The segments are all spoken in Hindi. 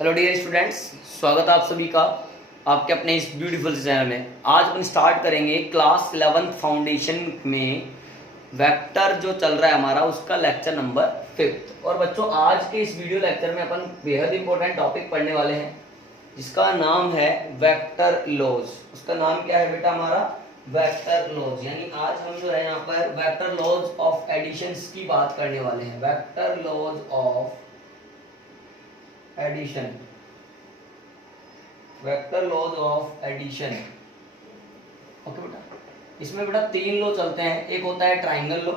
हेलो डियर स्टूडेंट्स, स्वागत है आप सभी का आपके अपने इस ब्यूटीफुल चैनल में। आज अपन स्टार्ट करेंगे क्लास 11th फाउंडेशन में वेक्टर जो चल रहा है हमारा, उसका लेक्चर नंबर 5। और बच्चों, आज के इस वीडियो लेक्चर में अपन बेहद इंपॉर्टेंट टॉपिक पढ़ने वाले हैं जिसका नाम है वेक्टर लॉज। उसका नाम क्या है बेटा हमारा? Vector laws. यानी आज हम जो है यहाँ पर वेक्टर लॉज ऑफ एडिशंस की बात करने वाले हैं। Vector laws of addition, vector laws of addition. Okay बेटा, इसमें बेटा 3 लॉ चलते हैं। एक होता है ट्राइंगल लॉ,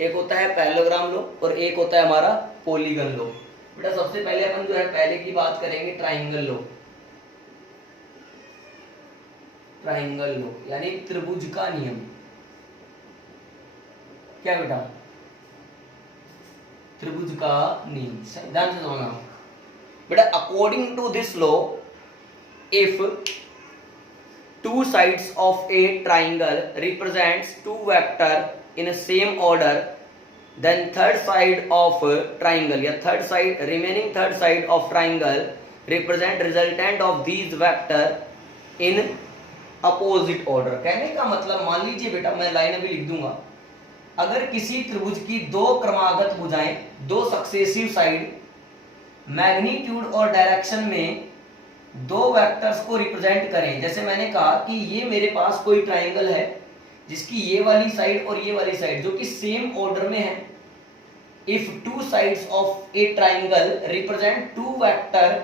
एक होता है पैरेललोग्राम लॉ और एक होता है हमारा पॉलीगन लॉ। बेटा सबसे पहले अपन जो है पहले की बात करेंगे ट्राइंगल लॉ। ट्राइंगल लॉ यानी त्रिभुज का नियम। क्या बेटा? त्रिभुज का नियम। ध्यान से समझना बेटा। According to this law, if two sides of a triangle represents two vector in a same order, then third side of triangle या remaining third side of triangle represent resultant of these vector in opposite order। कहने का मतलब, मान लीजिए बेटा, मैं लाइन अभी लिख दूंगा। अगर किसी त्रिभुज की दो क्रमागत भुजाएं, दो सक्सेसिव साइड मैग्नीट्यूड और डायरेक्शन में दो वेक्टर्स को रिप्रेजेंट करें। जैसे मैंने कहा कि ये मेरे पास कोई ट्राइंगल है जिसकी ये वाली साइड और ये वाली साइड जो कि सेम ऑर्डर में है। If two sides of a triangle represent two vector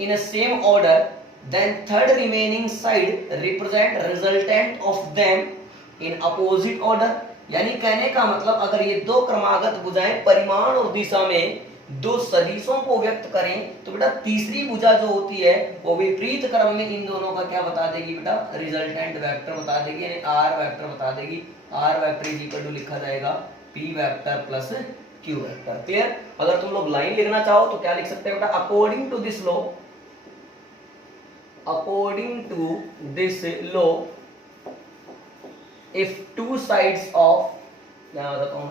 in a same order, then third remaining side represent resultant of them in opposite order. यानी कहने का मतलब, अगर ये दो क्रमागत भुजाएं परिमाण और दिशा में दो सदिशों को व्यक्त करें तो बेटा तीसरी भुजा जो होती है वो विपरीत क्रम में इन दोनों का क्या बता देगी बेटा? रिजल्टेंट वेक्टर बता देगी, यानी आर वेक्टर बता देगी। R vector is equal to लिखा जाएगा P vector plus Q vector. Clear? अगर तुम लोग लाइन लिखना चाहो तो क्या लिख सकते हो बेटा? According to this law, according to this law, if two sides of, क्या बताता हूं,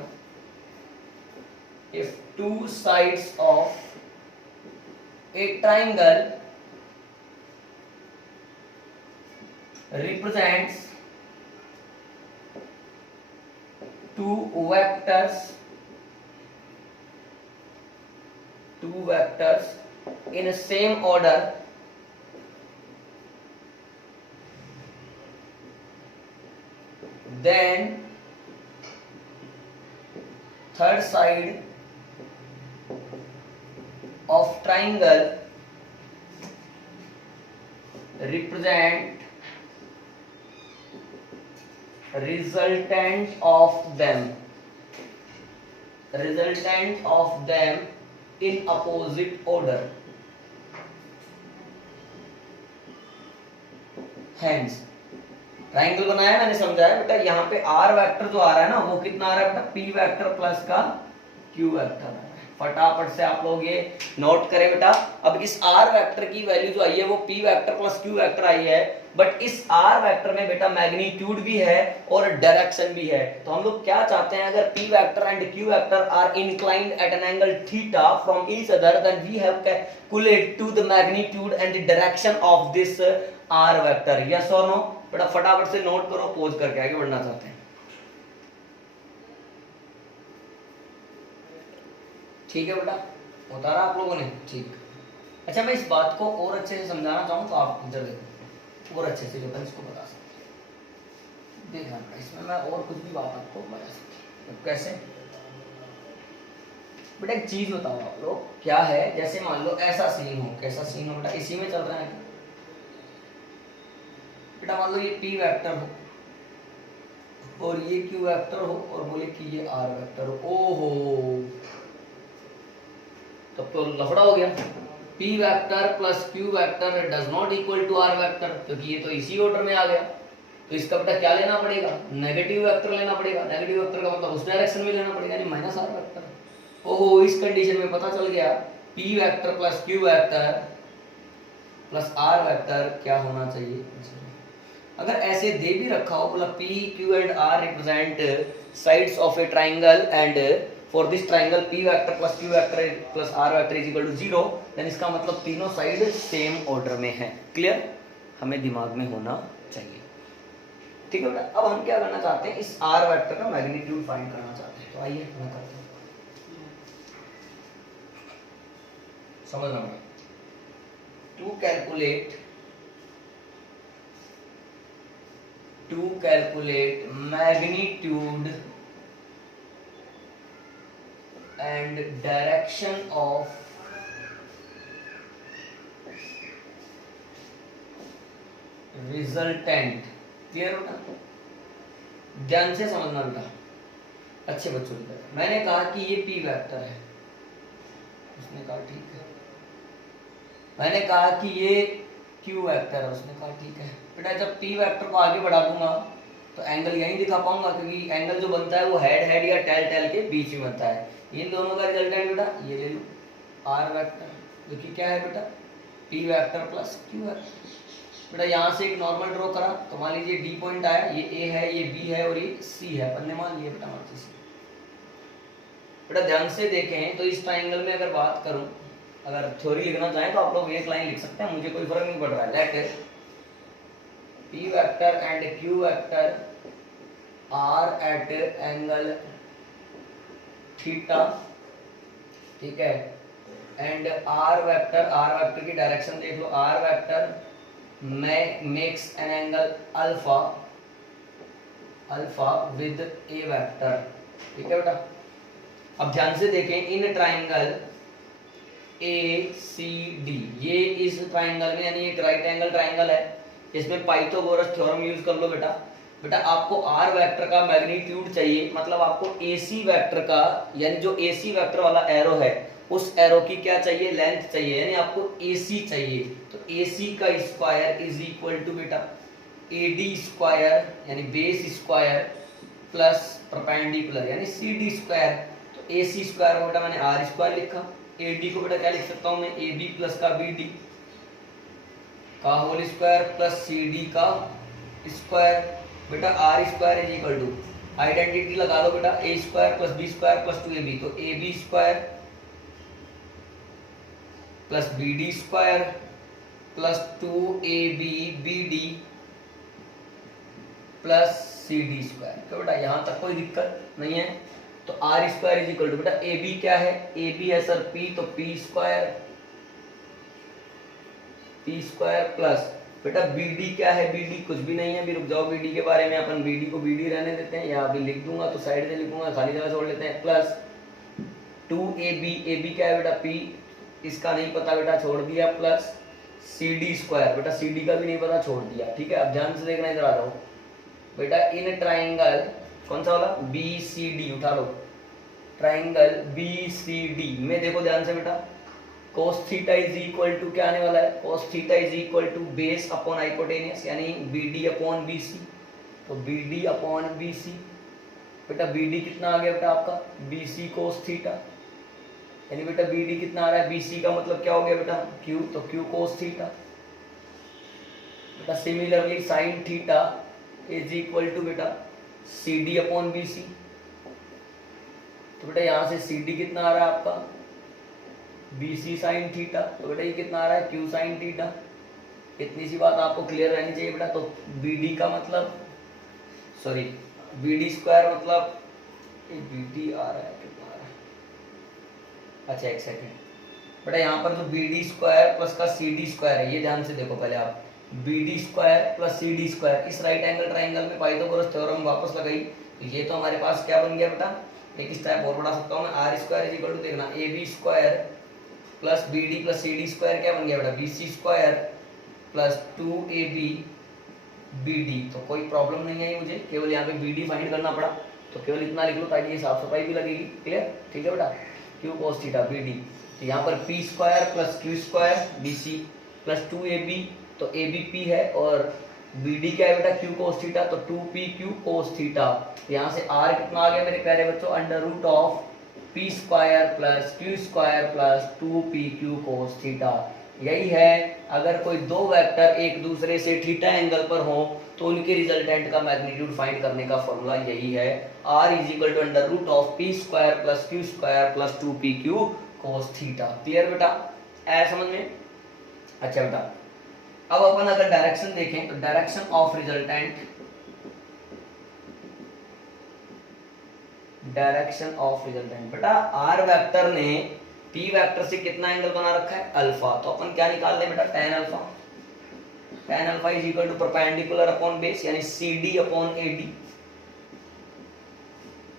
if two sides of a triangle represents two vectors in a same order, then third side of triangle represent resultant of them in opposite order। Hence triangle बनाया मैंने, समझाया बेटा। यहाँ पे आर वेक्टर जो आ रहा है ना, वो कितना आ रहा है बेटा? पी वेक्टर प्लस का क्यू वेक्टर। फटाफट से आप लोग ये नोट करें बेटा। अब इस आर वेक्टर की वैल्यू जो आई है वो P vector plus Q vector आई है, बट इस आर वेक्टर में बेटा मैग्नीट्यूड भी है और डायरेक्शन भी है। तो हम लोग क्या चाहते हैं, अगर P vector and Q vector are inclined at an angle theta from each other, then we have calculate to the magnitude and the direction of this R vector. Yes और नो बेटा? फटाफट से नोट करो, पोज करके आगे बढ़ना चाहते हैं। ठीक है बेटा, उतारा आप लोगों ने? ठीक। अच्छा, मैं इस बात को और अच्छे से समझाना चाहूँ तो आप इधर देखो, और अच्छे से जो है इसको बता सकते। देखना बेटा, इसमें मैं और कुछ भी बात आपको बता सकती। तो कैसे बेटा? एक चीज बताओ आप लोग, क्या है, जैसे मान लो ऐसा सीन हो। कैसा सीन हो बेटा? इसी में चल रहा है बेटा। मान लो ये पी वेक्टर हो और ये क्यू वेक्टर हो और बोले कि ये आर वेक्टर हो। ओहो, तब तो लफड़ा हो गया। P vector plus Q vector does not equal to R vector, क्योंकि ये तो इसी ऑर्डर में आ गया। तो इसका बेटा क्या लेना पड़ेगा? नेगेटिव वेक्टर लेना पड़ेगा। नेगेटिव वेक्टर का मतलब उस डायरेक्शन में लेना पड़ेगा, यानी माइनस R वेक्टर। ओहो, इस कंडीशन में पता चल गया P vector plus Q vector plus R vector क्या होना चाहिए। अगर ऐसे दे भी रखा हो, मतलब P, Q and R represent sides of a triangle and for this triangle P vector plus Q vector plus R vector is equal to 0, then इसका मतलब तीनों साइड सेम ऑर्डर में है। क्लियर, हमें दिमाग में होना चाहिए। ठीक है बेटा, अब हम क्या करना चाहते हैं, इस आर वेक्टर का मैग्नीट्यूड फाइंड करना चाहते हैं। तो आइए मैं करता हूँ, समझना मैं। To calculate magnitude and direction of resultant। Clear होगा? ध्यान से समझना बेटा, अच्छे बच्चों की तरह। मैंने कहा कि ये p वेक्टर है, उसने कहा ठीक है। मैंने कहा कि ये q वेक्टर है, उसने कहा ठीक है। बेटा जब p वेक्टर को आगे बढ़ा दूंगा तो एंगल यहीं दिखा पाऊंगा, क्योंकि एंगल जो बनता है वो हेड हेड या टेल टेल के बीच में बनता है। इन दोनों का रिजल्टेंट बेटा ये ले लो, आर वेक्टर, जो कि क्या है बेटा p vector plus q vector. बेटा यहाँ से एक नॉर्मल ड्रॉ करा तो मान लीजिए डी पॉइंट आया, ये a है, ये b है और ये c है, अपन ने मान लिया बेटा मर्जी से। बेटा ध्यान से देखें तो इस ट्राइंगल में अगर बात करूं, अगर थ्योरी लिखना चाहें तो आप लोग एक लाइन लिख सकते हैं, मुझे कोई फर्क नहीं पड़ रहा है। Let p vector and q vector are at angle theta, ठीक है, एंड आर वेक्टर की डायरेक्शन देख लो, R vector makes an angle alpha with a vector. ठीक है बेटा, अब ध्यान से देखें, in triangle A C D, ये इस ट्राइंगल में यानी एक राइट एंगल ट्राइंगल है, इसमें पाइथागोरस थ्योरम यूज कर लो बेटा। बेटा आपको आर वेक्टर का मैग्नीट्यूड चाहिए, मतलब आपको एसी वेक्टर का, यानी जो एसी वेक्टर वाला एरो है उस एरो की क्या चाहिए, लेंथ चाहिए, यानी आपको एसी चाहिए। तो एसी का स्क्वायर इज इक्वल टू बेटा एडी स्क्वायर यानी बेस स्क्वायर प्लस परपेंडिकुलर यानी सीडी स्क्वायर। तो एसी स्क्वायर को बेटा मैंने आर स्क्वायर लिखा, एडी को बेटा क्या लिख सकता हूं मैं, एबी प्लस का बीडी का होल स्क्वायर प्लस सीडी का स्क्वायर। बेटा R square is equal to, identity लगा लो बेटा, A square plus B square plus 2ab, तो A B square plus B D square plus 2ab bd plus C D square. तो बेटा यहां तक कोई दिक्कत नहीं है। तो R square is equal to बेटा ए बी क्या है, ए बी है सर पी, तो पी स्क्वायर प्लस बेटा बीडी क्या है, बीडी कुछ भी नहीं है, अभी रुक जाओ, बीडी के बारे में अपन बीडी को बीडी रहने देते हैं, या अभी लिख दूंगा तो साइड से लिखूंगा, खाली जगह छोड़ लेते हैं, प्लस 2ab, ab क्या है बेटा p, इसका नहीं पता बेटा छोड़ दिया, प्लस cd स्क्वायर, बेटा cd का भी नहीं पता छोड़ दिया। ठीक है, अब ध्यान से देखना, इधर आ जाओ बेटा, इन ट्राइंगल कौन सा वाला BCD उठा लो, ट्राइंगल BCD में देखो ध्यान से बेटा, cos theta is equal to क्या आने वाला है, cos theta is equal to base upon hypotenuse यानी BD अपॉन BC। तो BD अपॉन BC, बेटा BD कितना आ गया बेटा आपका, BC cos थीटा, यानी बेटा BD कितना आ रहा है, BC का मतलब क्या हो गया बेटा Q, तो Q cos थीटा। बेटा similarly sin theta is equal to बेटा CD अपॉन BC। तो बेटा यहाँ से CD कितना आ रहा है आपका, BC साइन थीटा, तो बेटा ये कितना आ रहा है, Q साइन थीटा। इतनी सी बात आपको क्लियर रहनी चाहिए बेटा। तो BD का मतलब, सॉरी BD स्क्वायर मतलब BD आ रहा है, कितना आ रहा है, अच्छा एक सेकेंड बेटा, यहाँ पर जो BD स्क्वायर प्लस का CD स्क्वायर है, ये ध्यान से देखो पहले आप, BD square plus CD square, इस राइट एंगल ट्राइंगल में पाइथागोरस थ्योरम वापस लगाई, तो ये तो हमारे पास क्या बन गया बेटा, एक स्टेप और बढ़ा सकता हूँ मैं, R square is equal to देखना AB square plus BD plus CD square क्या बन गया बेटा, BC square plus 2AB BD। तो कोई प्रॉब्लम नहीं है मुझे, केवल यहाँ पे BD फाइंड करना पड़ा, तो केवल इतना लिख लो ताकि ये साफ सफाई भी लगेगी। क्लियर, ठीक है बेटा, Q cos थीटा BD, तो यहाँ पर P square plus Q square BC plus 2AB, तो AB P है और BD क्या है बेटा Q cos थीटा, तो 2PQ cos थीटा। यहाँ से R कितना आ गया मेरे प्यारे बच्चों, under root of P square plus Q square plus 2PQ cos theta. यही है, अगर कोई दो वेक्टर एक दूसरे से थीटा एंगल पर हो तो उनके रिजल्टेंट का मैग्नीट्यूड फाइंड करने का फॉर्मूला यही है, r is equal to under root of P square plus Q square plus 2pq cos theta. Clear बेटा, ऐसा समझ में? अच्छा बेटा, अब अपन अगर डायरेक्शन देखें तो direction of resultant, direction of resultant बेटा, r वेक्टर ने p वेक्टर से कितना एंगल बना रखा है? अल्फा। तो अपन क्या निकाल लें बेटा? tan alpha. tan alpha is equal to perpendicular upon base यानी cd अपॉन ad।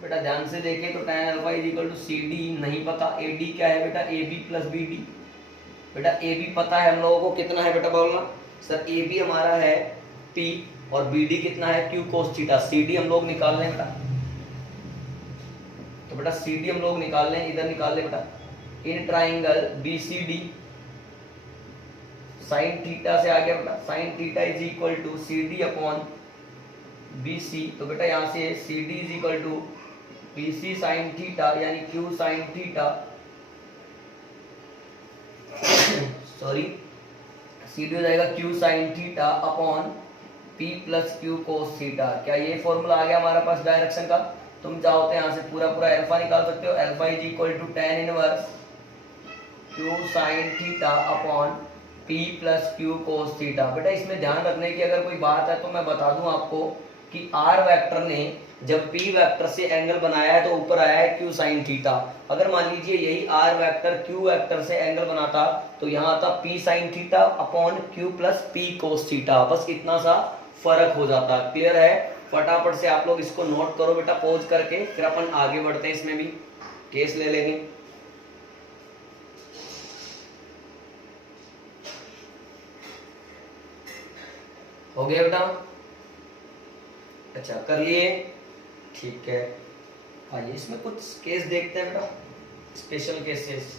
बेटा ध्यान से देखें तो tan alpha is equal to cd नहीं पता, ad क्या है बेटा? ab plus bd। बेटा ab पता है हम लोगों को, कितना है बेटा बोलना सर? ab हमारा है p और bd कितना है? q cos theta. cd हम लोग निकाल लें बेटा, तो बेटा cd हम लोग निकाल लें, इधर निकाल लें बेटा। In triangle BCD sine theta से आ गया बेटा, sine theta is equal to CD upon BC। तो बेटा यहाँ से CD is equal to BC sine theta यानी Q sine theta, sorry CD हो जाएगा Q sine theta upon P plus Q cos theta. क्या ये फॉर्मूला आ गया हमारे पास डायरेक्शन का? तुम चाहो तो यहाँ से पूरा पूरा अल्फा निकाल सकते हो, alpha is equal to tan inverse Q sine theta upon P plus Q cos theta. बेटा इसमें ध्यान रखने की अगर कोई बात है तो मैं बता दूं आपको कि R वेक्टर ने जब P वेक्टर से एंगल बनाया है तो ऊपर आया है Q साइन थीटा। अगर मान लीजिए यही R वेक्टर Q वेक्टर से एंगल बनाता तो यहाँ आता P sign theta upon Q plus P cos theta, बस इतना सा फर्क हो जाता। क्लियर है? फटाफट से आप लोग इसको नोट करो बेटा पॉज करके, फिर अपन आगे बढ़ते हैं, इसमें भी केस ले लेंगे। हो गया बेटा? अच्छा कर लिए, ठीक है। आइए इसमें कुछ केस देखते हैं बेटा, स्पेशल केसेस।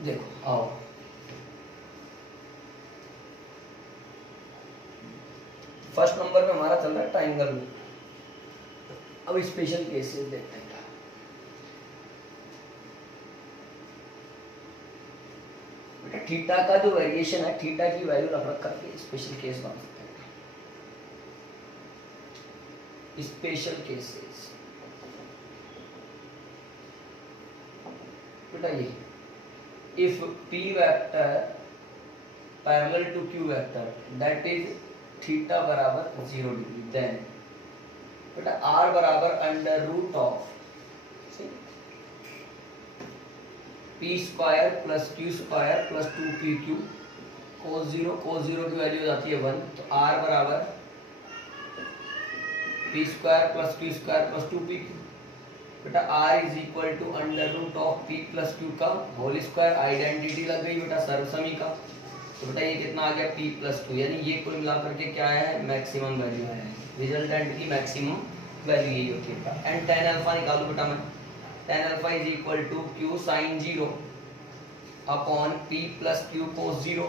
देखो आओ, फर्स्ट नंबर पे हमारा चल रहा है ट्राइंगल। अब स्पेशल केसेस देखते हैं। बेटा थीटा का जो वेरिएशन है, थीटा की वैल्यू रख रख करके स्पेशल केस बना सकते हैं। स्पेशल केसेस बेटा ये, if p vector parallel to q vector that is theta बराबर 0 डिग्री, देन बेटा r बराबर under root of p square plus q square plus 2pq cos 0 की वैल्यू हो जाती है 1, तो r बराबर p square plus q square plus 2pq। बेटा r is equal to under root of p plus q का होल स्क्वायर, आइडेंटिटी लग गई बेटा सर्वसमी का। तो बेटा ये कितना आ गया p प्लस 2, यानी ये कुल मिलाकर के क्या आया है? मैक्सिमम वैल्यू आया है। रिजल्टेंट की मैक्सिमम वैल्यू यही होती है बेटा। एंड tan अल्फा निकालू बेटा मैं, tan alpha is equal to q sine 0 upon p plus q cos 0।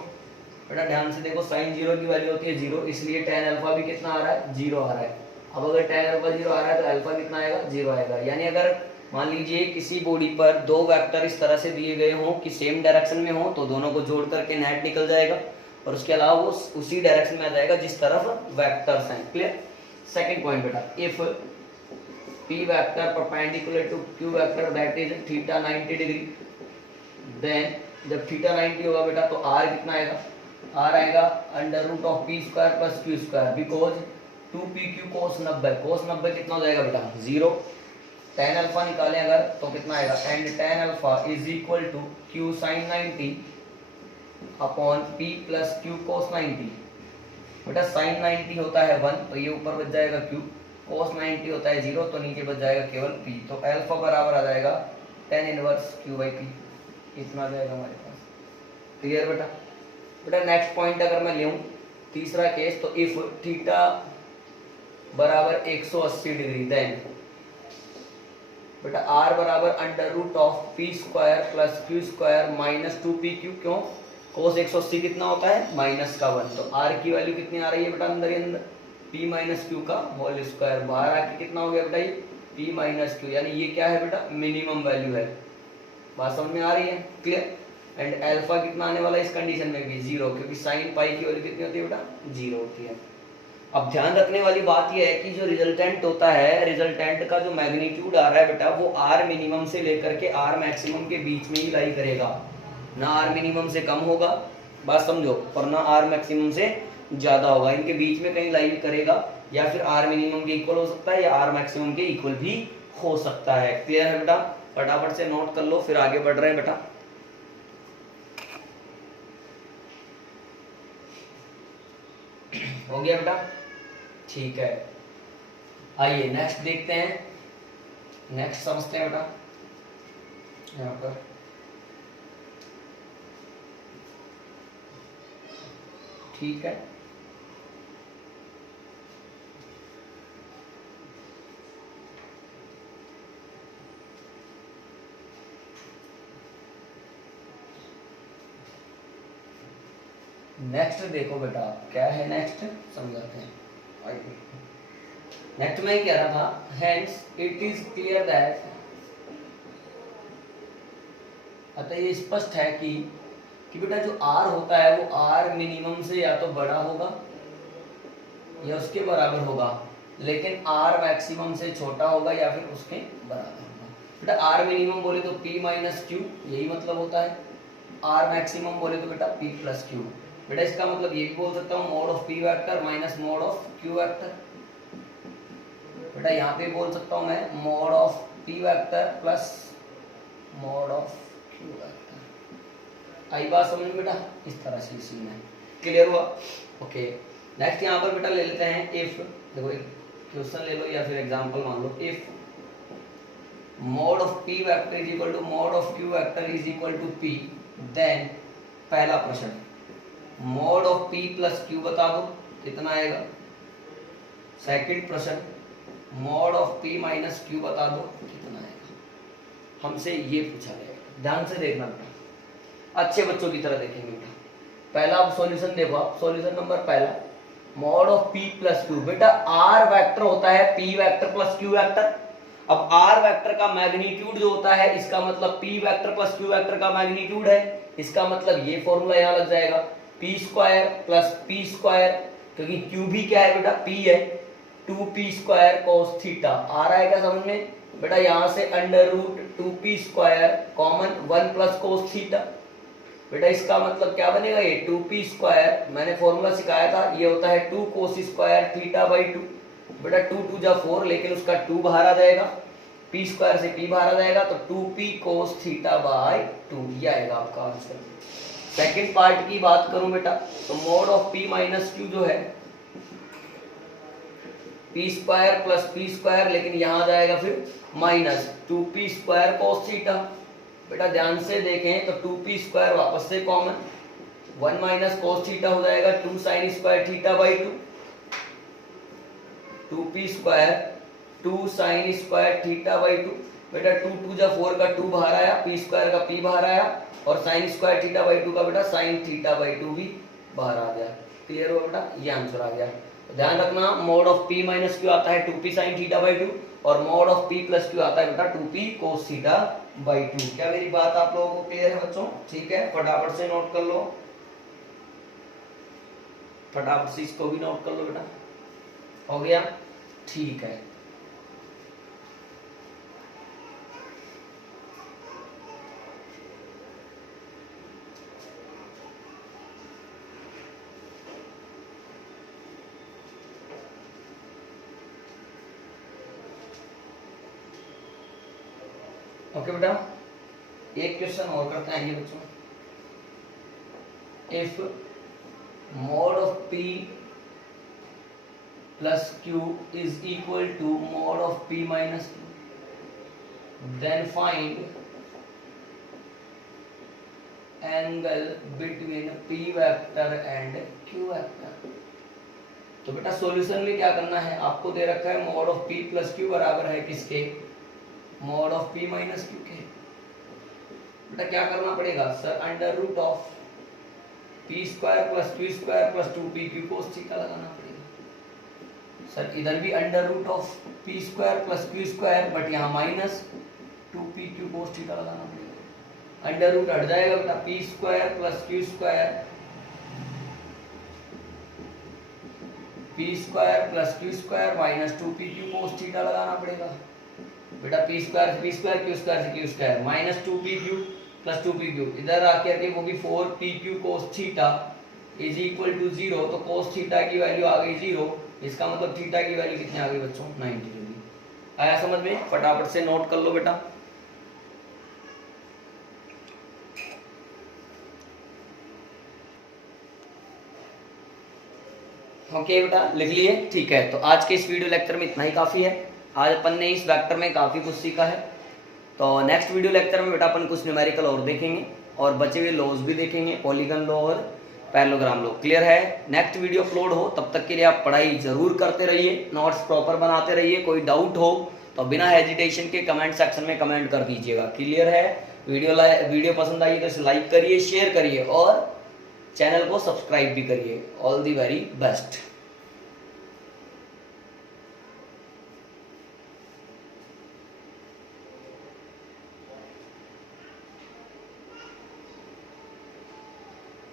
बेटा ध्यान से देखो, साइन 0 की वैल्यू होती है 0, इसलिए tan अल्फा भी कितना आ रहा है? 0 आ रहा है। अब अगर tan अल्फा 0 आ रहा है तो अल्फा कितना आएगा? 0 आएगा। यानी अगर मान लीजिए किसी बॉडी पर दो वेक्टर इस तरह से दिए गए हों कि सेम डायरेक्शन में हो तो दोनों को जोड़ करके नेट निकल जाएगा, और उसके अलावा वो उसी डायरेक्शन में आ जाएगा जिस तरफ वेक्टर्स हैं। क्लियर? सेकंड पॉइंट बेटा, if p vector perpendicular to q vector that is theta 90 degree, then जब थीटा 90 होगा बेटा तो r कितना आएगा? r आएगा under root of p square plus q square, because 2pq cos 90, cos 90 कितना हो जाएगा बेटा? 0। tan अल्फा निकालें अगर तो कितना आएगा? And tan alpha is equal to q sin 90 upon p plus q cos 90। बेटा sin 90 होता है 1 तो ये ऊपर बच जाएगा q, cos 90 होता है 0 तो नीचे बच जाएगा केवल p। तो अल्फा बराबर आ जाएगा tan inverse q by p, इतना आ जाएगा हमारे पास। क्लियर बेटा? बेटा नेक्स्ट पॉइंट अगर मैं लूँ तीसरा केस, तो इफ थीटा बराबर 180 डिग्री, देन बेटा r बराबर under root of p square plus q square minus 2pq। क्यों? cos 180 कितना होता है? माइनस का 1, तो r की वैल्यू कितनी आ रही है बेटा? अंदर ही अंदर p माइनस q का होल स्क्वायर, बाहर आके कितना हो गया बेटा? ये p माइनस q, यानी ये क्या है बेटा? मिनिमम वैल्यू है। बात समझ में आ रही है? क्लियर? एंड अल्फा कितना आने वाला है इस कंडीशन में भी 0, क्योंकि साइन पाई की वैल्यू कितनी होती है बेटा 0 होती है। अब ध्यान रखने वाली बात यह है कि जो रिजल्टेंट होता है, रिजल्टेंट का जो मैग्नीट्यूड आ रहा है बेटा वो आर मिनिमम से लेकर के आर मैक्सिमम के बीच में ही लाई करेगा, ना आर मिनिमम से कम होगा, बात समझो, और ना आर मैक्सिमम से ज्यादा होगा, इनके बीच में कहीं लाई करेगा, या फिर आर मिनिमम के इक्वल हो सकता है या आर मैक्सिमम के इक्वल भी हो सकता है। क्लियर है बेटा? फटाफट से नोट कर लो, फिर आगे बढ़ रहे हैं बेटा। हो गया बेटा? ठीक है, आइए नेक्स्ट देखते हैं, नेक्स्ट समझते हैं बेटा। यहाँ पर ठीक है, नेक्स्ट देखो बेटा क्या है, नेक्स्ट समझाते हैं। नेक्स्ट में कह रहा था, hence it is clear that, अतः ये स्पष्ट है कि बेटा जो r होता है वो r मिनिमम से या तो बड़ा होगा या उसके बराबर होगा, लेकिन r मैक्सिमम से छोटा होगा या फिर उसके बराबर होगा। बेटा r मिनिमम बोले तो p माइनस क्यू, यही मतलब होता है। r मैक्सिमम बोले तो बेटा p प्लस क्यू। बेटा इसका मतलब ये भी बोल सकता हूँ mod of p vector minus mod of q vector. बेटा यहाँ पे बोल सकता हूँ मैं mod of p vector plus mod of q vector. आई बात समझ में बेटा? इस तरह से सीन है। क्लियर हुआ? ओके, नेक्स्ट यहाँ पर बेटा ले लेते हैं इफ, देखो एक क्वेश्चन ले लो या फिर एग्जांपल मान लो, if mod of p vector is equal to mod of q vector is equal to p, then पहला प्रश्न mod of p plus q बता दो कितना आएगा। सेकंड प्रश्न mod of p minus q बता दो कितना आएगा। हमसे ये पूछा गया, ध्यान से देखना बेटा, अच्छे बच्चों की तरह देखेंगे बेटा। पहला आप सॉल्यूशन देखो, आप सॉल्यूशन नंबर पहला mod of p plus Q. बेटा r वेक्टर होता है p vector plus q vector. अब r वेक्टर का मैग्नीट्यूड जो होता है, इसका मतलब p vector plus q vector का मैग्नीट्यूड है। इसका मतलब ये फॉर्मूला यहाँ लग जाएगा p square plus p square, क्योंकि q भी क्या है बेटा p है, 2p स्क्वायर cos थीटा। आ रहा है क्या समझ में बेटा? यहाँ से under root 2p square common 1 plus cos theta. बेटा इसका मतलब क्या बनेगा, ये 2p स्क्वायर, मैंने फॉर्मूला सिखाया था, ये होता है 2 cos स्क्वायर थीटा बाई 2। बेटा 2 2 जा 4, लेकिन उसका 2 बाहर आ जाएगा, p स्क्वायर से p बाहर आ जाएगा, तो 2p cos थीटा बाई 2, ये आएगा आपका आंसर। सेकंड पार्ट की बात करूं बेटा, तो mode of p minus q जो है p square plus p square, लेकिन यहाँ जाएगा फिर minus 2p square cos theta. बेटा ध्यान से देखें तो 2p स्क्वायर वापस से कॉमन, 1 माइनस cos थीटा हो जाएगा 2 sin square theta by 2, 2p square 2 sin square theta by 2। बेटा 2 2 जा 4 का 2 बाहर आया, p स्क्वायर का p बाहर आया, और sin स्क्वायर थीटा बाई 2 का बेटा sin थीटा बाई 2 भी बाहर आ गया। क्लियर हुआ बेटा? ये आंसर आ गया। तो ध्यान रखना mode of p minus Q आता है 2p sin थीटा बाई 2, और mode of p plus Q आता है बेटा 2p cos थीटा बाई 2। क्या मेरी बात आप लोगों को क्लियर है बच्चों? ठीक है, फटाफट से नोट कर लो, फटाफट से इसको भी नोट कर लो बेटा। हो गया? ठीक है, ओके बेटा, एक क्वेश्चन और करते हैं ये बच्चों। If mod of p plus q is equal to mod of p minus q, then find angle between p vector and q vector. तो बेटा सॉल्यूशन में क्या करना है, आपको दे रखा है mod of p plus q बराबर है किसके, mod of p minus q के। बेटा क्या करना पड़ेगा sir, under root of p square plus q square plus 2p q cos theta लगाना पड़ेगा। सर इधर भी under root of p square plus q square, but यहाँ minus 2p q cos theta लगाना पड़ेगा। अंडर रूट हट जाएगा बेटा, P square plus Q square, P square plus Q square minus 2pq cos theta लगाना पड़ेगा बेटा, पी स्क्वायर क्यू स्क्वायर से Q square minus 2pq plus 2pq, इधर आकर के वो भी 4pq cos theta is equal to 0, तो cos थीटा की वैल्यू आ गई 0, इसका मतलब थीटा की वैल्यू कितनी आ गई बच्चों 90 डिग्री। आया समझ में? फटाफट से नोट कर लो बेटा। ओके बेटा, लिख लिए? ठीक है, तो आज के इस वीडियो लेक्चर में इतना ही काफ़ी है। आज अपन ने इस वेक्टर में काफ़ी कुछ सीखा है, तो नेक्स्ट वीडियो लेक्चर में बेटा अपन कुछ न्यूमेरिकल और देखेंगे और बचे हुए लॉज भी देखेंगे, पॉलीगन लॉ और पैरेललोग्राम लॉ। क्लियर है? नेक्स्ट वीडियो अपलोड हो तब तक के लिए आप पढ़ाई जरूर करते रहिए, नोट्स प्रॉपर बनाते रहिए। कोई डाउट हो तो बिना हेजिटेशन के कमेंट सेक्शन में कमेंट कर दीजिएगा। क्लियर है? वीडियो पसंद आई तो इसे लाइक करिए, शेयर करिए और चैनल को सब्सक्राइब भी करिए। All the very best.